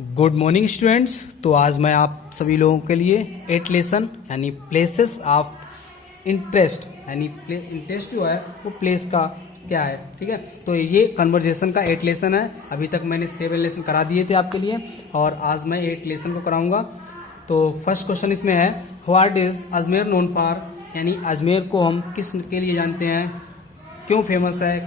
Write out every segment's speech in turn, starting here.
Good morning students. तो आज मैं आप सभी लोगों के लिए 8 लेसन यानी प्लेसेस ऑफ इंटरेस्ट यानी इंटरेस्ट जो है वो प्लेस का क्या है, ठीक है। तो ये कन्वर्जेशन का 8 लेसन है। अभी तक मैंने 7 लेसन करा दिए थे आपके लिए और आज मैं 8 लेसन को कराऊंगा। तो फर्स्ट क्वेश्चन इसमें है, what is Ajmer known for, यानी अजमेर को हम किस के लिए जानते हैं, क्यों फेमस है,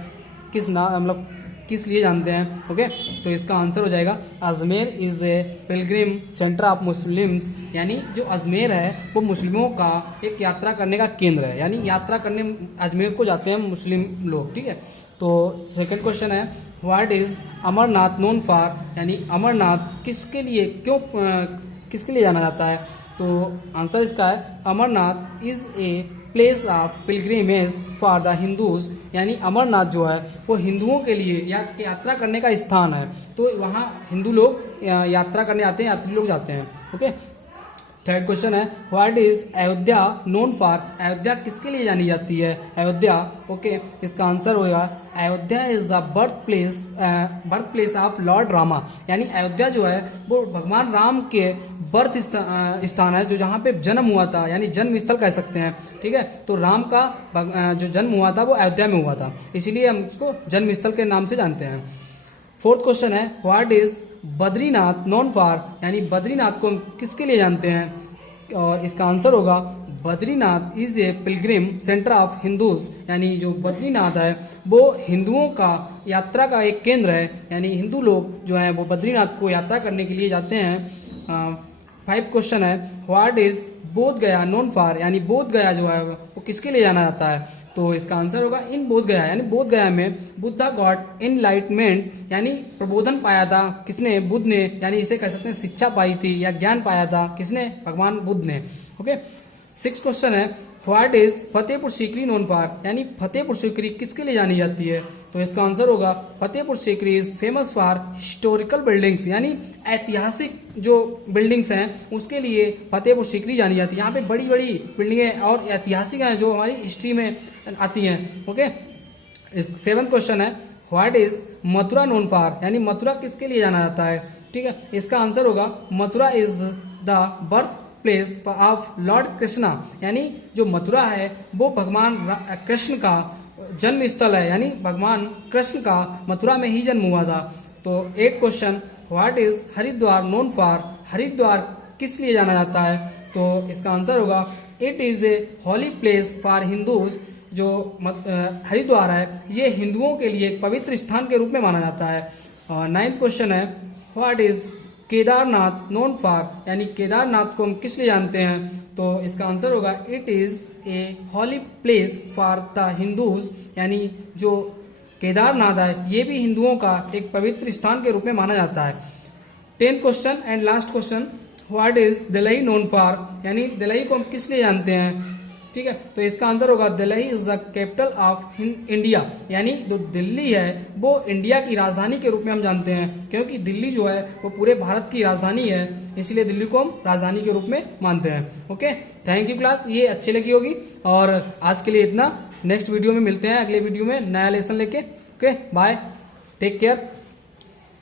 किस नाम मतलब किस लिए जानते हैं। ओके, तो इसका आंसर हो जाएगा Ajmer is a Pilgrim centre of Muslims, यानी जो अजमेर है वो मुस्लिमों का एक यात्रा करने का केंद्र है, यानी यात्रा करने अजमेर को जाते हैं मुस्लिम लोग, ठीक है। तो सेकंड क्वेश्चन है, what is Amarnath known for, यानी अमरनाथ किसके लिए किसके लिए जाना जाता है। तो आंसर इसका है Amarnath is a place of pilgrimage for the Hindus, यानी अमरनाथ जो है वो हिंदुओं के लिए यात्रा करने का स्थान है। तो वहाँ हिंदू लोग यात्रा करने आते हैं, यात्री लोग जाते हैं। ओके, थर्ड क्वेश्चन है, what is Ayodhya known for, Ayodhya किसके लिए जानी जाती है अयोध्या। ओके, इसका आंसर होगा Ayodhya is the birth place of Lord Rama, यानी अयोध्या जो है वो भगवान राम के बर्थ स्थान है, जो जहाँ पे जन्म हुआ था, यानी जन्म स्थल कह सकते हैं, ठीक है। तो राम का जो जन्म हुआ था वो अयोध्या में हुआ था, इसीलिए हम उसको जन्म स्थल के नाम से जानते हैं। फोर्थ क्वेश्चन है, what is Badrinath known for, यानी बद्रीनाथ को हम किसके लिए जानते हैं, और इसका आंसर होगा Badrinath is a Pilgrim centre of Hindus, यानी जो बद्रीनाथ है वो हिंदुओं का यात्रा का एक केंद्र है, यानी हिंदू लोग जो हैं वो बद्रीनाथ को यात्रा करने के लिए जाते हैं। फाइव क्वेश्चन है, व्हाट इज बोध गया नोन फॉर, यानी बोध गया जो है वो किसके लिए जाना जाता है। तो इसका आंसर होगा इन बोध गया, यानी बोध गया में बुद्धा गॉट इनलाइटमेंट, यानी प्रबोधन पाया था किसने, बुद्ध ने, यानी इसे कह सकते हैं शिक्षा पाई थी या ज्ञान पाया था किसने, भगवान बुद्ध ने। ओके, सिक्स क्वेश्चन है, what is Fatehpur Sikri known for, यानी फतेहपुर सीकरी किसके लिए जानी जाती है। तो इसका आंसर होगा Fatehpur Sikri is famous for historical buildings, यानी ऐतिहासिक जो बिल्डिंग्स हैं उसके लिए फतेहपुर सीकरी जानी जाती है। यहाँ पे बड़ी बड़ी बिल्डिंगें और ऐतिहासिक हैं जो हमारी हिस्ट्री में आती हैं। ओके, सेवन क्वेश्चन है, what is Mathura known for, यानी मथुरा किसके लिए जाना जाता है, ठीक है। इसका आंसर होगा Mathura is the birth place of Lord Krishna, यानी जो मथुरा है वो भगवान कृष्ण का जन्म स्थल है, यानी भगवान कृष्ण का मथुरा में ही जन्म हुआ था। तो 8 question, what is Haridwar known for, Haridwar किस लिए जाना जाता है। तो इसका आंसर होगा it is a holy place for Hindus, जो हरिद्वार है ये हिंदुओं के लिए एक पवित्र स्थान के रूप में माना जाता है। 9th क्वेश्चन है, what is Kedarnath known for, यानी केदारनाथ को हम किस लिए जानते हैं। तो इसका आंसर होगा it is a holy place for the Hindus, यानी जो केदारनाथ है ये भी हिंदुओं का एक पवित्र स्थान के रूप में माना जाता है। 10th question and last question, what is Delhi known for, यानी दिल्ली को हम किस लिए जानते हैं, ठीक है। तो इसका आंसर होगा Delhi is the capital of India, यानी जो दिल्ली है वो इंडिया की राजधानी के रूप में हम जानते हैं, क्योंकि दिल्ली जो है वो पूरे भारत की राजधानी है, इसलिए दिल्ली को हम राजधानी के रूप में मानते हैं। ओके, थैंक यू क्लास, ये अच्छी लगी होगी और आज के लिए इतना। नेक्स्ट वीडियो में मिलते हैं, अगले वीडियो में नया लेसन लेके। Okay, bye, take care.